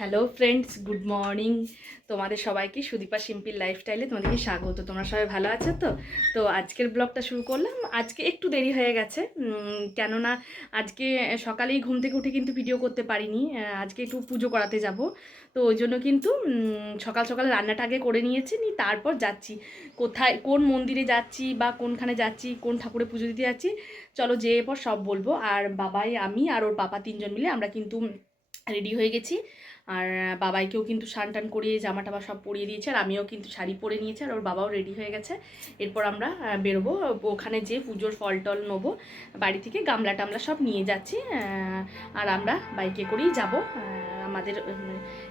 Hello friends, good morning. তোমাদের সবাইকে Sudipa simple লাইফস্টাইলে তোমাদেরকে স্বাগত। তোমরা সবাই ভালো আছো তো? তো আজকের ব্লগটা শুরু করলাম। আজকে একটু দেরি হয়ে গেছে, কেননা আজকে সকালেই ঘুম থেকে উঠে কিন্তু ভিডিও করতে পারিনি। আজকে একটু পুজো করাতে যাব, তো ওই জন্য কিন্তু সকাল সকাল রান্নাটা আগে করে নিয়েছি, তারপর যাচ্ছি। কোথায়, কোন মন্দিরে যাচ্ছি বা কোনখানে যাচ্ছি, কোন ঠাকুরে পুজো দিতে যাচ্ছি, চলো যেয়ে পর সব বলবো। আর বাবাই, আমি আর ওর পাপা তিনজন মিলে আমরা কিন্তু রেডি হয়ে গেছি। আর বাবাইকেও কিন্তু স্নান টান করিয়ে জামা টামা সব পরিয়ে দিয়েছে, আর আমিও কিন্তু শাড়ি পরে নিয়েছি, আর ওর বাবাও রেডি হয়ে গেছে। এরপর আমরা বেরোবো, ওখানে যে পুজোর ফল টল নেবো, বাড়ি থেকে গামলা টামলা সব নিয়ে যাচ্ছি। আর আমরা বাইকে করেই যাব আমাদের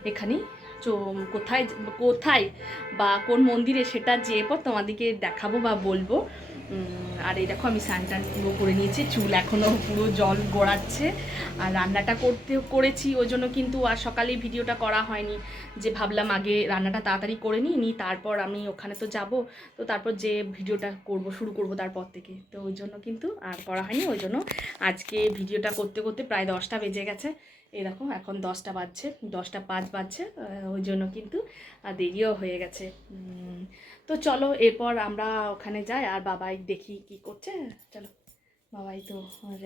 এখানেই। তো কোথায় কোথায় বা কোন মন্দিরে সেটা যেয়ে পর তোমাদেরকে দেখাবো বা বলবো। আর এই দেখো আমি স্নান টান পুরো করে নিয়েছি, চুল এখনও পুরো জল গড়াচ্ছে। আর রান্নাটা করেছি, ওই জন্য কিন্তু আর সকালেই ভিডিওটা করা হয়নি, যে ভাবলাম আগে রান্নাটা তাড়াতাড়ি করে নিই, তারপর আমি ওখানে তো যাব, তো তারপর যে ভিডিওটা শুরু করব তারপর থেকে, তো ওই জন্য কিন্তু আর করা হয়নি। ওই জন্য আজকে ভিডিওটা করতে করতে প্রায় 10টা বেজে গেছে। এই দেখো এখন 10টা বাজছে, 10টা 5 বাজছে, ওই জন্য কিন্তু দেরিও হয়ে গেছে। তো চলো এরপর আমরা ওখানে যাই, আর বাবাই দেখি কি করছে। চলো বাবাই তো,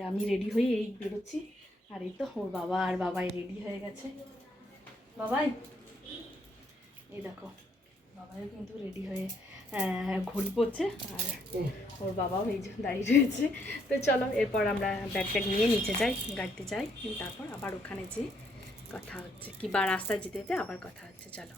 আমি রেডি হয়ে এই বেরোচ্ছি, আর এই তো ওর বাবা আর বাবাই রেডি হয়ে গেছে। বাবাই, এই দেখো বাবাইও কিন্তু রেডি হয়ে ঘড়ি পড়ছে, আর ওর বাবাও এই যে দাঁড়িয়ে রয়েছে। তো চলো এরপর আমরা ব্যাগ ট্যাগ নিয়ে নিচে যাই, গাড়িতে যাই, তারপর আবার ওখানে যেয়ে কথা হচ্ছে, কি বা রাস্তায় যেতে যেতে আবার কথা হচ্ছে। চলো।